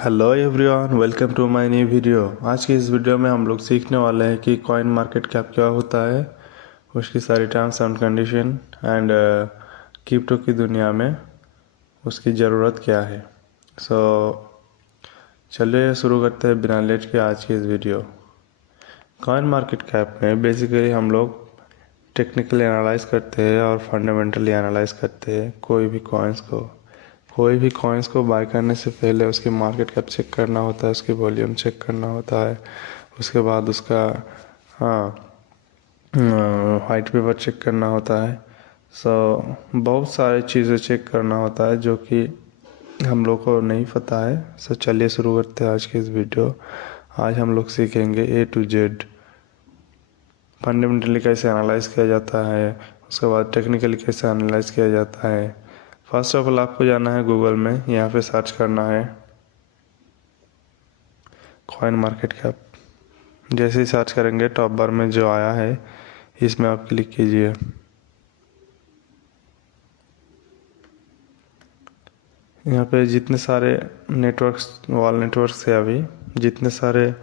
Hello everyone, welcome to my new video. आज की इस वीडियो में हम लोग सीखने वाले हैं कि कॉइन मार्केट कैप क्या होता है, उसकी सारी terms and condition and crypto की दुनिया में उसकी ज़रूरत क्या है। चलिए शुरू करते हैं बिना लेट के आज की इस वीडियो। कॉइन मार्केट कैप में बेसिकली हम लोग टेक्निकली एनालाइज करते हैं और फंडामेंटली एनालाइज करते हैं कोई भी कॉइन्स को बाय करने से पहले उसकी मार्केट कैप चेक करना होता है, उसकी वॉल्यूम चेक करना होता है, उसके बाद उसका वाइट पेपर चेक करना होता है। बहुत सारी चीज़ें चेक करना होता है जो कि हम लोग को नहीं पता है। चलिए शुरू करते हैं आज की इस वीडियो। आज हम लोग सीखेंगे A to Z फंडामेंटली कैसे एनालाइज किया जाता है, उसके बाद टेक्निकली कैसे एनालाइज किया जाता है। फर्स्ट ऑफ ऑल आपको जाना है गूगल में, यहाँ पे सर्च करना है कॉइन मार्केट कैप। जैसे ही सर्च करेंगे टॉप बार में जो आया है इसमें आप क्लिक कीजिए। यहाँ पे जितने सारे वॉल नेटवर्क्स है, अभी जितने सारे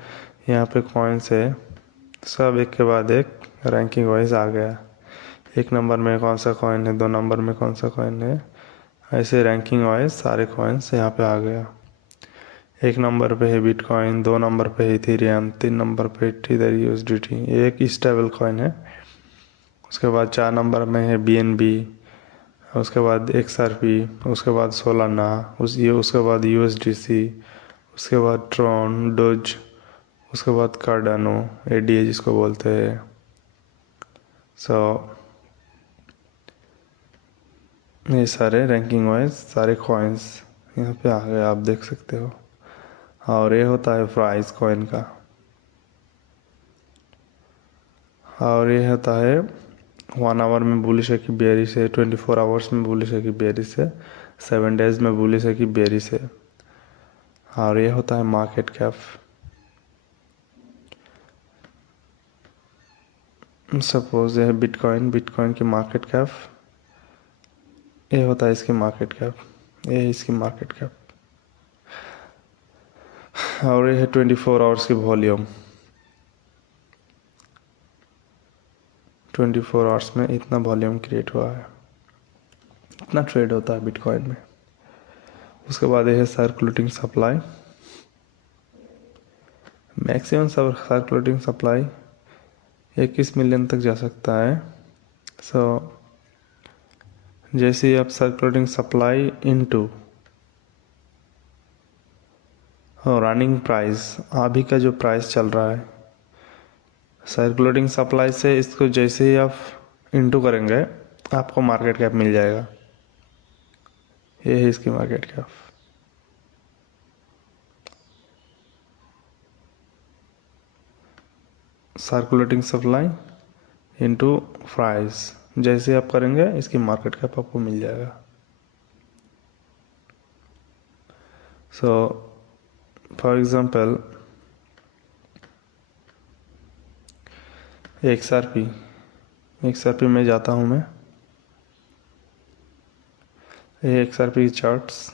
यहाँ पे कॉइन्स है सब एक के बाद एक रैंकिंग वाइज आ गया। एक नंबर में कौन सा कॉइन है, 2 नंबर में कौन सा कॉइन है, ऐसे रैंकिंग वाइज सारे कॉइन्स यहाँ पे आ गया। 1 नंबर पे है बिटकॉइन, 2 नंबर पे है इथेरियम, 3 नंबर पे टीदर USDT, एक स्टेबल कॉइन है। उसके बाद 4 नंबर में है BNB, उसके बाद XRP, उसके बाद सोलाना, उसके बाद USDC, उसके बाद ट्रॉन डोज, उसके बाद कार्डानो ADA जिसको बोलते हैं। ये सारे रैंकिंग वाइज सारे कॉइन्स यहाँ पे आ गए, आप देख सकते हो। और ये होता है प्राइस कॉइन का, और ये होता है 1 आवर में बुलिश है कि बेयरिश है, 24 आवर्स में बुलिश है कि बेयरिश है, 7 डेज में बुलिश है कि बेयरिश है। और ये होता है मार्केट कैप। सपोज ये है बिटकॉइन की मार्केट कैप, ये होता है इसकी मार्केट कैप, ये है इसकी मार्केट कैप। और ये है 24 आवर्स की वॉल्यूम। 24 आवर्स में इतना वॉल्यूम क्रिएट हुआ है, इतना ट्रेड होता है बिटकॉइन में। उसके बाद ये है circulating supply. Maximum circulating supply 21 million तक जा सकता है। जैसे आप circulating supply into running price, अभी का जो प्राइस चल रहा है, सर्कुलेटिंग सप्लाई से इसको जैसे ही आप इनटू करेंगे आपको मार्केट कैप मिल जाएगा। ये है इसकी market cap. Circulating supply into price, जैसे आप करेंगे इसकी मार्केट कैप आपको मिल जाएगा। फॉर एग्जांपल XRP में जाता हूँ मैं। ये XRP चार्ट्स,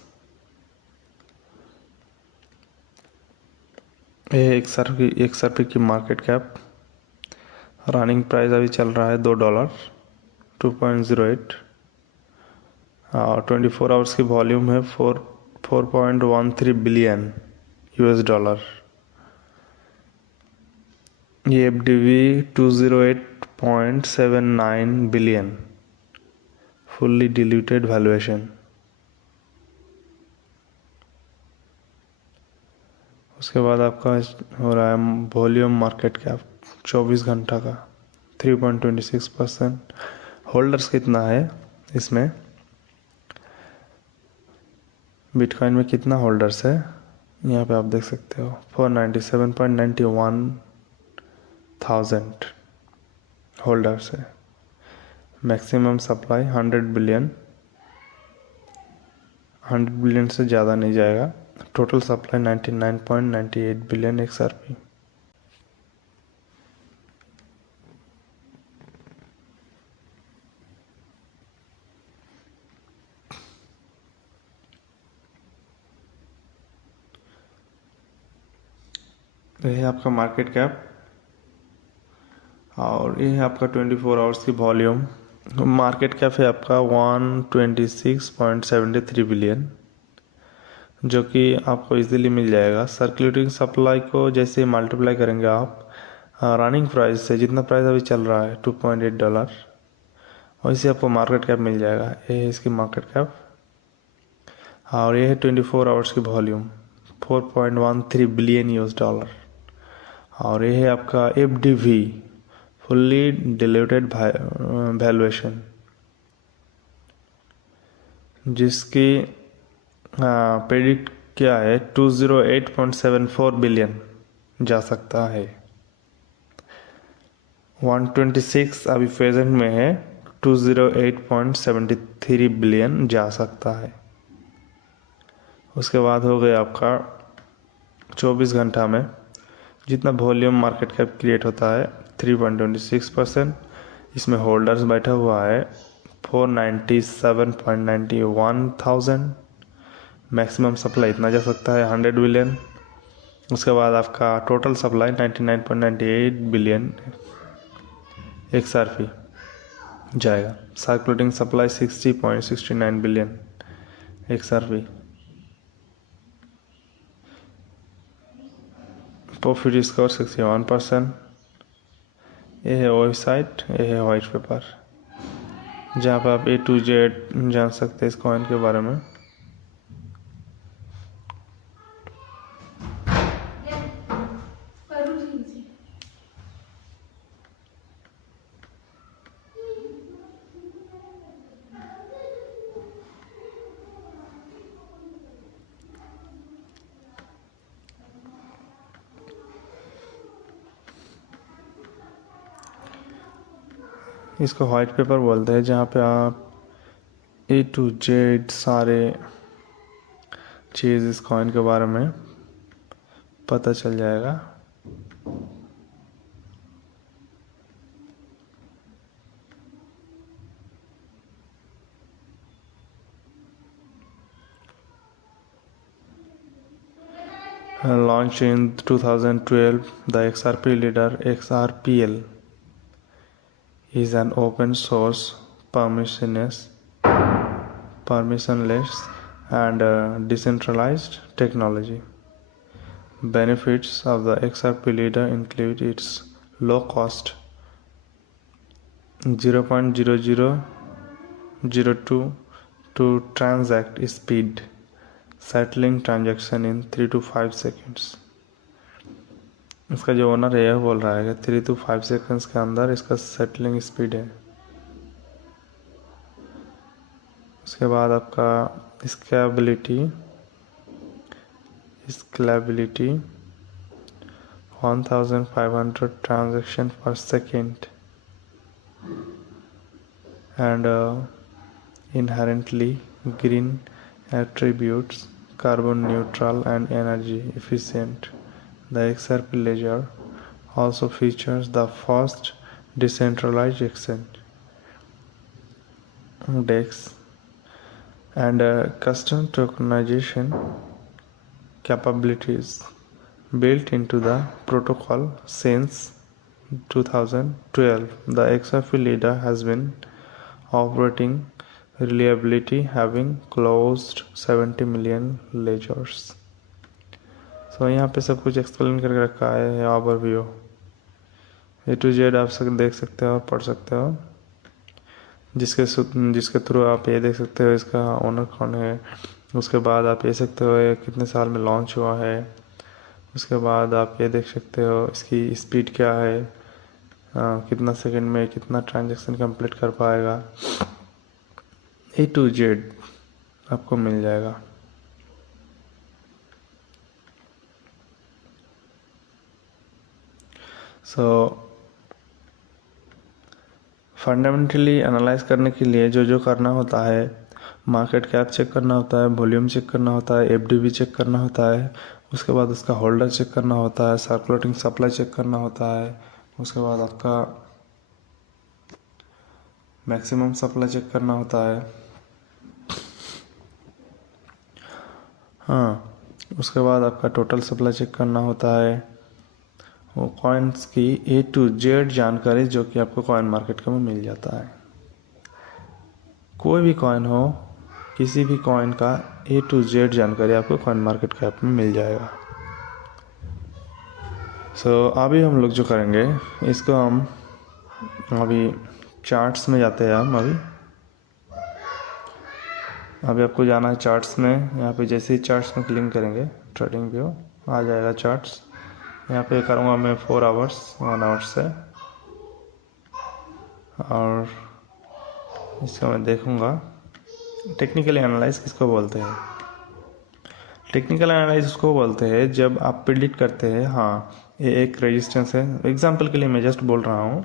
ये XRP की मार्केट कैप। रनिंग प्राइस अभी चल रहा है $2, 2.08, और 24 आवर्स की वॉल्यूम है 4.13 बिलियन US डॉलर। ये FDV 208.79 billion, fully diluted valuation. उसके बाद आपका हो रहा है वॉल्यूम मार्केट कैप 24 घंटा का 3.26%। होल्डर्स कितना है इसमें, बिटकॉइन में कितना होल्डर्स है यहाँ पे आप देख सकते हो, 497.91,000 होल्डर्स है। मैक्सिमम सप्लाई 100 बिलियन से ज़्यादा नहीं जाएगा। Total supply 99.98 billion XRP। ये है आपका मार्केट कैप और ये है आपका 24 आवर्स की वॉल्यूम। मार्केट कैप है आपका 126.73 बिलियन, जो कि आपको इजीली मिल जाएगा। सर्कुलेटिंग सप्लाई को जैसे मल्टीप्लाई करेंगे आप रनिंग प्राइस से, जितना प्राइस अभी चल रहा है $2.8, वैसे आपको मार्केट कैप मिल जाएगा। ये है इसकी मार्केट कैप और ये है 24 आवर्स की वॉल्यूम 4.13 बिलियन US डॉलर। और ये है आपका FDV, फुल्ली डिल्यूटेड वैल्यूएशन, जिसकी प्रेडिक्ट क्या है 208.74 बिलियन जा सकता है। 126 अभी प्रेजेंट में है, 208.73 बिलियन जा सकता है। उसके बाद हो गया आपका 24 घंटा में जितना वॉल्यूम मार्केट कैप क्रिएट होता है 3.26%। इसमें होल्डर्स बैठा हुआ है 497.91 थाउजेंड। मैक्सिमम सप्लाई इतना जा सकता है 100 बिलियन। उसके बाद आपका टोटल सप्लाई 99.98 बिलियन XRP जाएगा। Circulating supply 60.69 billion XRP। Profit score 61%। ये है वेबसाइट, ये है वाइट पेपर, जहाँ पर आप A to Z जान सकते हैं इस कॉइन के बारे में। इसको वाइट पेपर बोलते हैं, जहाँ पे आप A to Z सारे चीज़ इस कॉइन के बारे में पता चल जाएगा। Launched in 2012, the XRP leader XRPL is an open source, permissionless and decentralized technology. Benefits of the XRP leader include its low cost 0.0002 to transact speed, settling transaction in 3 to 5 seconds। इसका जो owner है बोल रहा है कि 3 to 5 seconds के अंदर इसका सेटलिंग स्पीड है। उसके बाद आपका स्केलेबिलिटी 1500 ट्रांजैक्शन पर second and inherently green attributes, carbon neutral and energy efficient. The XRP ledger also features the first decentralized exchange DEX and custom tokenization capabilities built into the protocol since 2012. The XRP leader has been operating reliability, having closed 70 million ledgers. So यहाँ पे सब कुछ explain करके रखा है overview. A to Z आप देख सकते हो और पढ़ सकते हो, जिसके थ्रू आप ये देख सकते हो इसका ओनर कौन है। उसके बाद आप ये सकते हो ये कितने साल में लॉन्च हुआ है। उसके बाद आप ये देख सकते हो इसकी स्पीड क्या है, कितना सेकंड में कितना ट्रांजैक्शन कंप्लीट कर पाएगा। A to Z आपको मिल जाएगा। सो फंडामेंटली एनालाइज करने के लिए जो करना होता है, मार्केट कैप चेक करना होता है, वॉल्यूम चेक करना होता है, FDV चेक करना होता है, उसके बाद उसका होल्डर चेक करना होता है, सर्कुलेटिंग सप्लाई चेक करना होता है, उसके बाद आपका मैक्सिमम सप्लाई चेक करना होता है। हाँ, उसके बाद आपका टोटल सप्लाई चेक करना होता है, वो कॉइन्स की A to Z जानकारी जो कि आपको कॉइन मार्केट कैप में मिल जाता है। कोई भी कॉइन हो, किसी भी कॉइन का A to Z जानकारी आपको कॉइन मार्केट कैप में मिल जाएगा। अभी हम लोग जो करेंगे इसको हम अभी चार्ट्स में जाते हैं। हम अभी आपको जाना है चार्ट्स में। यहाँ पे जैसे ही चार्ट्स में क्लिक करेंगे ट्रेडिंग व्यू आ जाएगा चार्ट्स। यहाँ पे करूँगा मैं 4 आवर्स 1 आवर्स से, और इसको मैं देखूँगा टेक्निकल एनालाइज किसको बोलते हैं। टेक्निकल एनालाइज उसको बोलते हैं जब आप प्रिडिक्ट करते हैं हाँ ये एक रेजिस्टेंस है। एग्जांपल के लिए मैं जस्ट बोल रहा हूँ,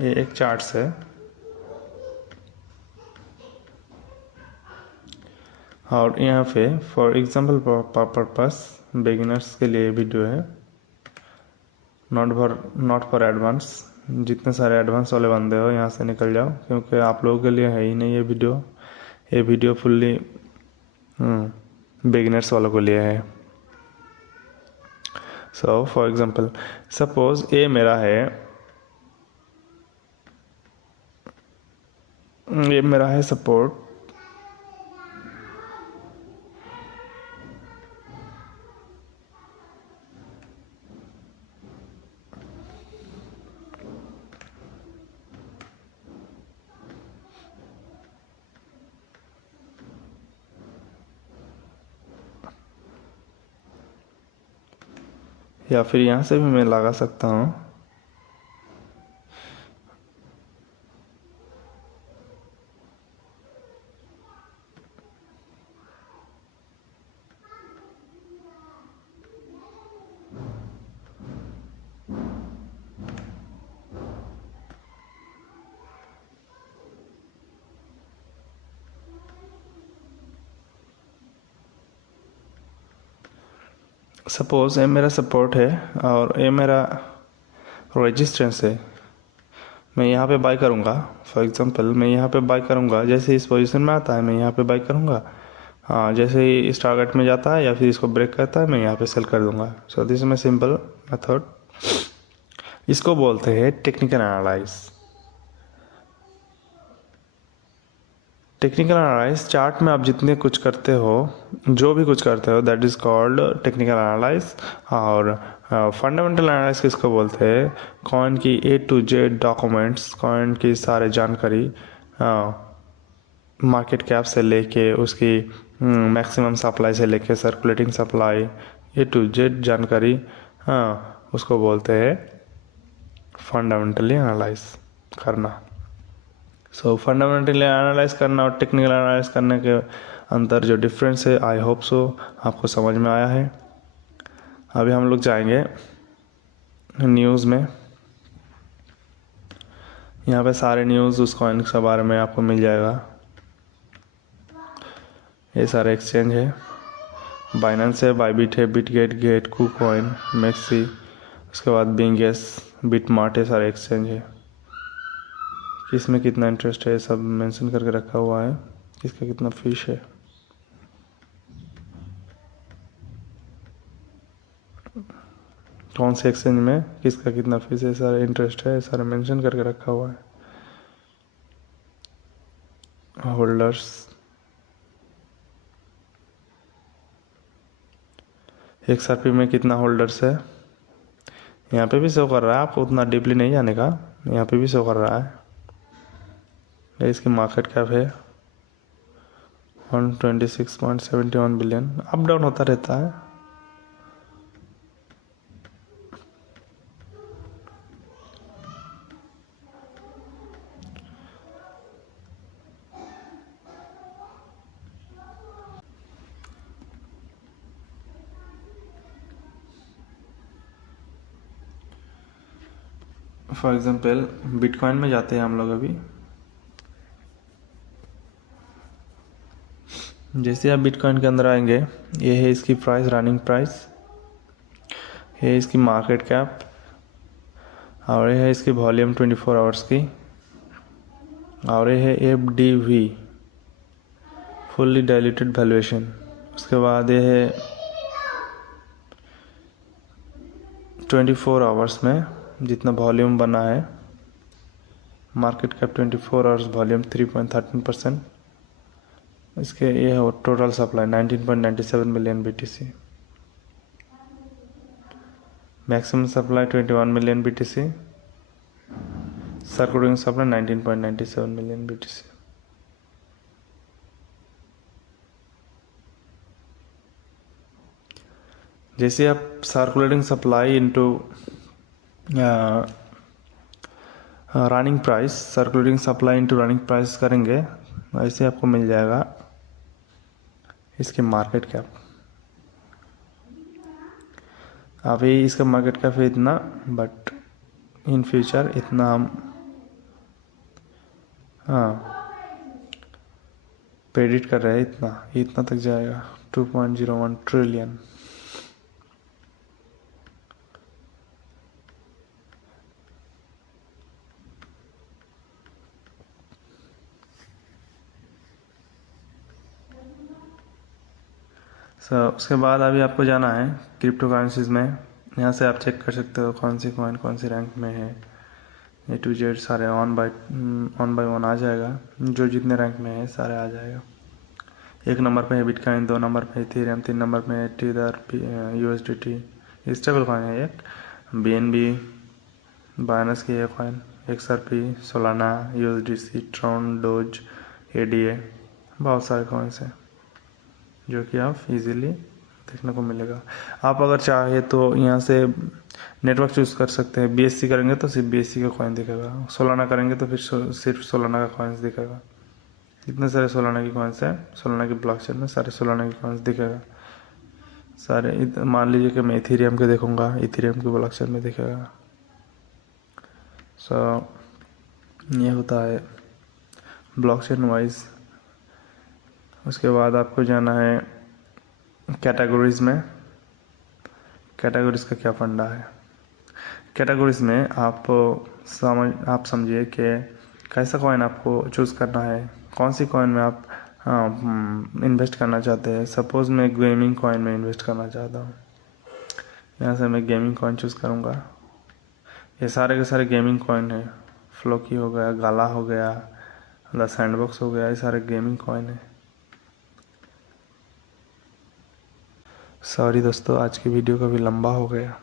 ये एक चार्ट्स है और यहाँ पे फॉर एग्जांपल पर्पस बिगिनर्स के लिए वीडियो है, नॉट फॉर एडवांस। जितने सारे एडवांस वाले बंदे हो यहाँ से निकल जाओ, क्योंकि आप लोगों के लिए है ही नहीं ये वीडियो फुल्ली बिगिनर्स वालों के लिए है। फॉर एग्जांपल सपोज ये मेरा है सपोर्ट, या फिर यहाँ से भी मैं लगा सकता हूँ। सपोज ये मेरा सपोर्ट है और ये मेरा रेजिस्टेंस है। मैं यहाँ पे बाय करूँगा, फॉर एग्जांपल मैं यहाँ पे बाय करूँगा। जैसे इस पोजीशन में आता है मैं यहाँ पे बाय करूँगा। हाँ, जैसे ही इस टारगेट में जाता है या फिर इसको ब्रेक करता है मैं यहाँ पे सेल कर दूँगा। So this is simple method. इसको बोलते हैं technical analyse. Technical analyse chart में आप जितने कुछ करते हो, जो भी कुछ करते हो, that is called technical analyse. और फंडामेंटल एनालाइज किसको बोलते हैं? कॉइन की A to Z documents, coin की सारे जानकारी, मार्केट कैप से लेके उसकी मैक्सिमम सप्लाई से लेके circulating supply, A to Z जानकारी, उसको बोलते हैं फंडामेंटली एनालाइज करना। फंडामेंटली एनालाइज करना और टेक्निकल एनालाइज करने के अंदर जो डिफरेंस है, आई होप सो आपको समझ में आया है। अभी हम लोग जाएंगे न्यूज़ में। यहाँ पे सारे न्यूज़ उस कॉइन के बारे में आपको मिल जाएगा। ये सारे एक्सचेंज है, बाइनेंस है, बाइबिट है, बिटगेट, गेट, KuCoin, मैक्सी, उसके बाद बिंगेस, बिटमार्ट, ये सारे एक्सचेंज है। किसमें कितना इंटरेस्ट है सब मेंशन करके रखा हुआ है, किसका कितना फिश है। कौन से एक्सचेंज में किसका कितना फीस है, सारा इंटरेस्ट है, सारा मेंशन करके रखा हुआ है। होल्डर्स XRP में कितना होल्डर्स है यहाँ पे भी शो कर रहा है। आपको उतना डीपली नहीं जाने का, यहाँ पे भी शो कर रहा है। इसकी मार्केट कैप है 126.71 बिलियन। अप डाउन होता रहता है। फॉर एग्जांपल बिटकॉइन में जाते हैं हम लोग। अभी जैसे आप बिटकॉइन के अंदर आएंगे, ये है इसकी प्राइस, रनिंग प्राइस, ये है इसकी मार्केट कैप, और ये है इसकी वॉल्यूम 24 आवर्स की, और ये है FDV, फुल्ली डाइल्यूटेड वैल्यूएशन। उसके बाद ये है 24 आवर्स में जितना वॉल्यूम बना है, मार्केट कैप 24 आवर्स वॉल्यूम 3.13%। इसके ये है total supply 19.97 million BTC, maximum supply 21 million BTC, circulating supply 19.97 million BTC। जैसे आप circulating supply into running price, circulating supply into running price करेंगे, ऐसे आपको मिल जाएगा इसकी मार्केट कैप। अभी इसका मार्केट कैप है इतना, बट इन फ्यूचर इतना हम प्रेडिक्ट कर रहे हैं, इतना तक जाएगा 2.01 ट्रिलियन। उसके बाद अभी आपको जाना है क्रिप्टो करेंसीज में। यहाँ से आप चेक कर सकते हो कौन सी कॉइन कौन सी रैंक में है, A to Z सारे वन बाय वन आ जाएगा। जो जितने रैंक में है सारे आ जाएगा। 1 नंबर पे है बिटकॉइन, 2 नंबर पे इथेरियम, 3 नंबर पे है टीदर USDT स्टेबल कॉइन है एक, BNB बाइनेंस की है coin, XRP, Solana, USDC, Tron, dose, ADA, बहुत सारे कॉइन्स हैं जो कि आप इजीली देखने को मिलेगा। आप अगर चाहे तो यहाँ से नेटवर्क चूज़ कर सकते हैं। BSC करेंगे तो सिर्फ BSC का कॉइन दिखेगा, सोलाना करेंगे तो फिर सिर्फ सोलाना का कॉइन्स दिखेगा। इतने सारे सोलाना की कॉइन्स हैं, सोलाना की ब्लॉकचेन में सारे सोलाना के कॉइन्स दिखेगा सारे। मान लीजिए कि मैं इथेरियम के देखूँगा, इथेरियम की ब्लॉकचेन में दिखेगा। ये होता है ब्लॉकचेन वाइज। उसके बाद आपको जाना है कैटेगरीज में। कैटेगरीज का क्या फंडा है, कैटेगरीज में आप समझिए कि कैसा कॉइन आपको चूज़ करना है, कौन सी कॉइन में आप इन्वेस्ट करना चाहते हैं। सपोज़ मैं गेमिंग कॉइन में इन्वेस्ट करना चाहता हूँ, यहाँ से मैं गेमिंग कॉइन चूज़ करूँगा। ये सारे के सारे गेमिंग कॉइन है, फ्लोकी हो गया, गाला हो गया, द सैंडबॉक्स हो गया, ये सारे गेमिंग कॉइन है। सॉरी दोस्तों, आज की वीडियो काफ़ी लंबा हो गया।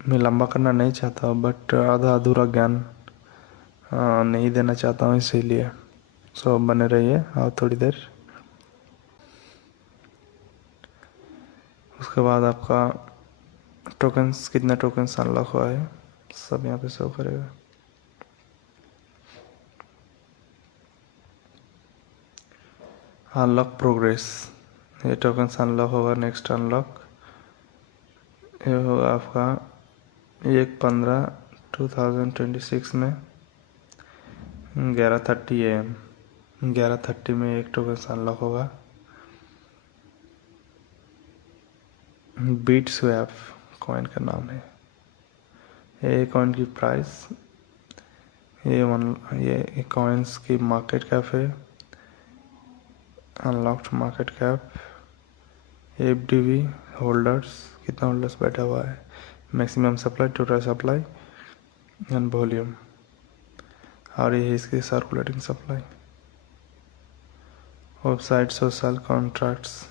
मैं लंबा करना नहीं चाहता, बट आधा अधूरा ज्ञान नहीं देना चाहता हूँ, इसीलिए बने रहिए और थोड़ी देर। उसके बाद आपका टोकन्स, कितने टोकन्स अनलॉक हुआ है सब यहाँ पे शो करेगा। अनलॉक प्रोग्रेस, ये टोकन्स अनलॉक होगा। नेक्स्ट अनलॉक ये होगा आपका 1/15/2026 में 11:30 AM, 11:30 में एक टोकन्स अनलॉक होगा। बीट स्वैप कॉइन का नाम है। ये कॉइन की प्राइस, ये कॉइन्स की मार्केट कैप है, unlocked market cap, FDV holders, कितना होल्डर्स बैठा हुआ है, maximum supply, total supply and volume, और ये है इसकी circulating supply. Website, social contracts,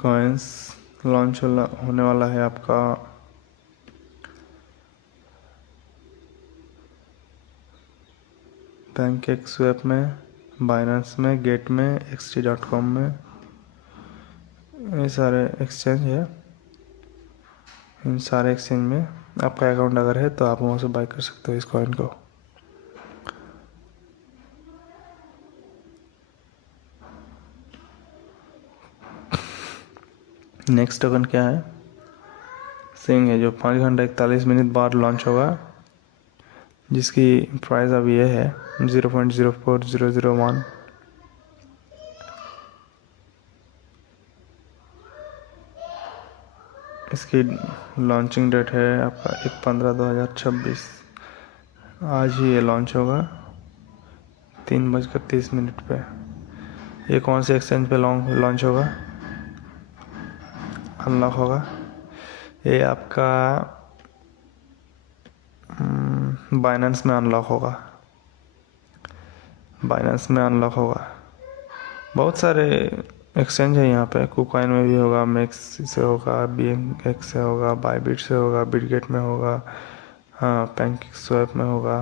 coins launch होने वाला है आपका PancakeSwap में, बाइनेंस में, गेट में, XT.com में, ये सारे एक्सचेंज है। इन सारे एक्सचेंज में आपका अकाउंट अगर है तो आप वहाँ से बाय कर सकते हो इस कॉइन को। नेक्स्ट टोकन क्या है, सिंग है, जो 5 घंटा 41 मिनट बाद लॉन्च होगा, जिसकी प्राइस अभी ये है 0.04001। इसकी लॉन्चिंग डेट है आपका 1/15/2026। आज ही ये लॉन्च होगा 3:30 पे। ये कौन से एक्सचेंज पे लॉन्च होगा, अनलॉक होगा? ये आपका बाइनेंस में अनलॉक होगा। बाइनेंस में अनलॉक होगा। बहुत सारे एक्सचेंज है यहाँ पे। कुकॉइन में भी होगा, मैक्स से होगा, BNX से होगा, बायबिट से होगा, बिटगेट में होगा, हाँ पैनकेकस्वैप में होगा,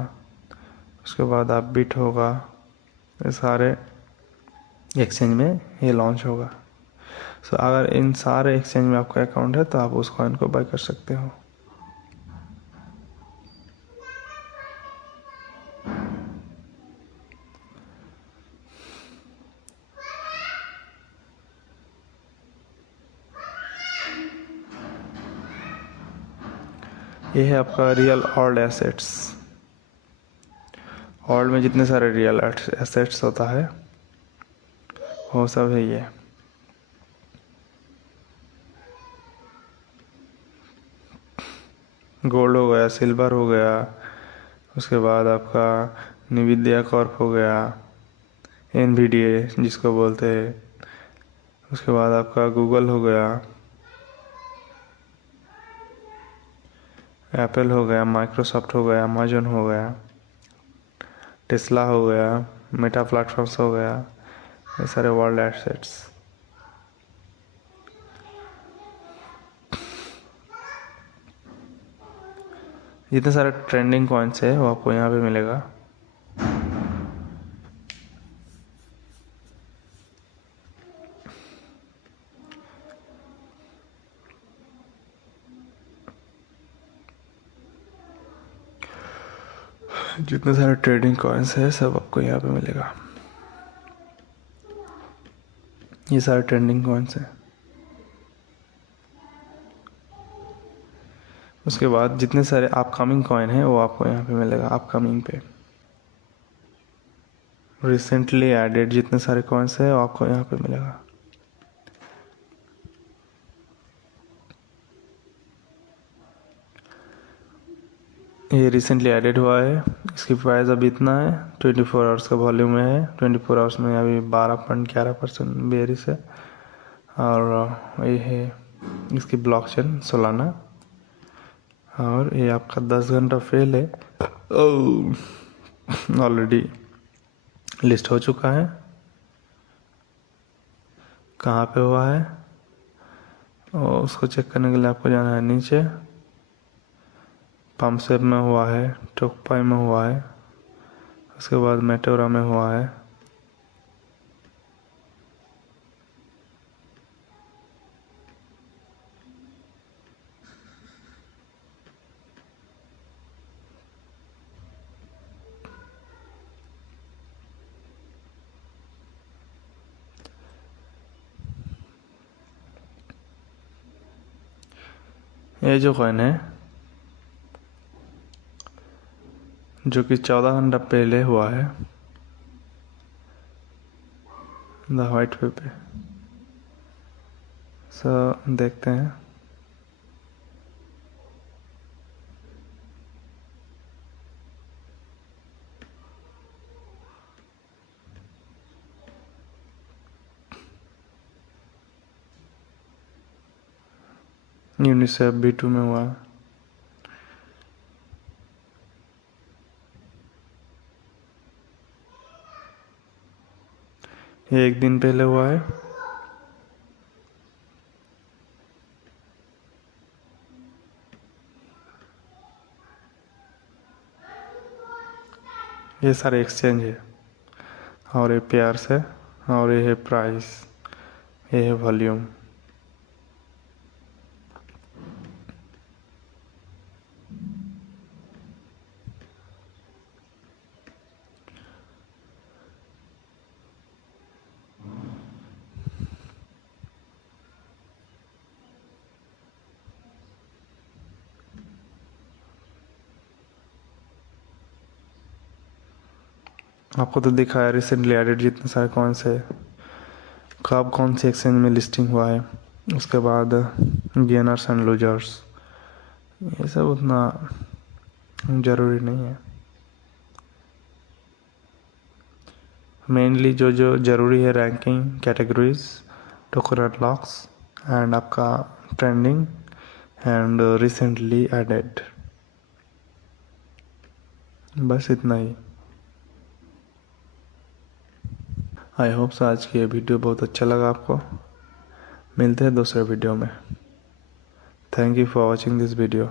उसके बाद आप बिट होगा। ये सारे एक्सचेंज में ये लॉन्च होगा। सो अगर इन सारे एक्सचेंज में आपका अकाउंट है तो आप उस कॉइन को बाय कर सकते हो। ये है आपका रियल वर्ल्ड एसेट्स। वर्ल्ड में जितने सारे रियल एसेट्स होता है वो सब है ये। गोल्ड हो गया, सिल्वर हो गया, उसके बाद आपका निविद्या कॉर्प हो गया, NVDA जिसको बोलते हैं, उसके बाद आपका गूगल हो गया, एप्पल हो गया, माइक्रोसॉफ्ट हो गया, अमेजन हो गया, टेस्ला हो गया, मेटा प्लेटफॉर्म्स हो गया। ये सारे वर्ल्ड एसेट्स। जितने सारे ट्रेंडिंग कॉइन्स है वो आपको यहाँ पे मिलेगा। जितने सारे ट्रेडिंग कॉइन्स है सब आपको यहाँ पे मिलेगा। ये सारे ट्रेंडिंग कॉइन्स हैं। उसके बाद जितने सारे अपकमिंग कॉइन है वो आपको यहाँ पे मिलेगा। अपकमिंग पे रिसेंटली एडेड जितने सारे कॉइन्स है वो आपको यहाँ पे मिलेगा। ये रिसेंटली एडेड हुआ है। इसकी प्राइस अभी इतना है, 24 आवर्स का वॉल्यूम है। 24 आवर्स में अभी 12.11% बेरिस है। और ये है इसकी ब्लॉकचेन सोलाना। और ये आपका 10 घंटा फेल है, ऑलरेडी लिस्ट हो चुका है। कहाँ पे हुआ है और उसको चेक करने के लिए आपको जाना है नीचे। पम्पसेप में हुआ है, टोकपाई में हुआ है, उसके बाद मेटोरा में हुआ है। ये जो कॉइन है जो कि 14 घंटा पहले हुआ है द वाइट पे। सो देखते हैं। यूनिसेफ B2 में हुआ है। ये एक दिन पहले हुआ है। ये सारे एक्सचेंज है और ये पेयर्स है और ये है प्राइस, ये है वॉल्यूम। आपको तो दिखा है रिसेंटली एडेड जितने सारे कौन से कब कौन से एक्सचेंज में लिस्टिंग हुआ है। उसके बाद गेनर्स एंड लूजर्स, ये सब उतना ज़रूरी नहीं है। मेनली जो जो ज़रूरी है, ranking, categories, token unlocks and आपका ट्रेंडिंग एंड रिसेंटली एडेड, बस इतना ही। आई होप सो आज की ये वीडियो बहुत अच्छा लगा आपको। मिलते हैं दूसरे वीडियो में। Thank you for watching this video.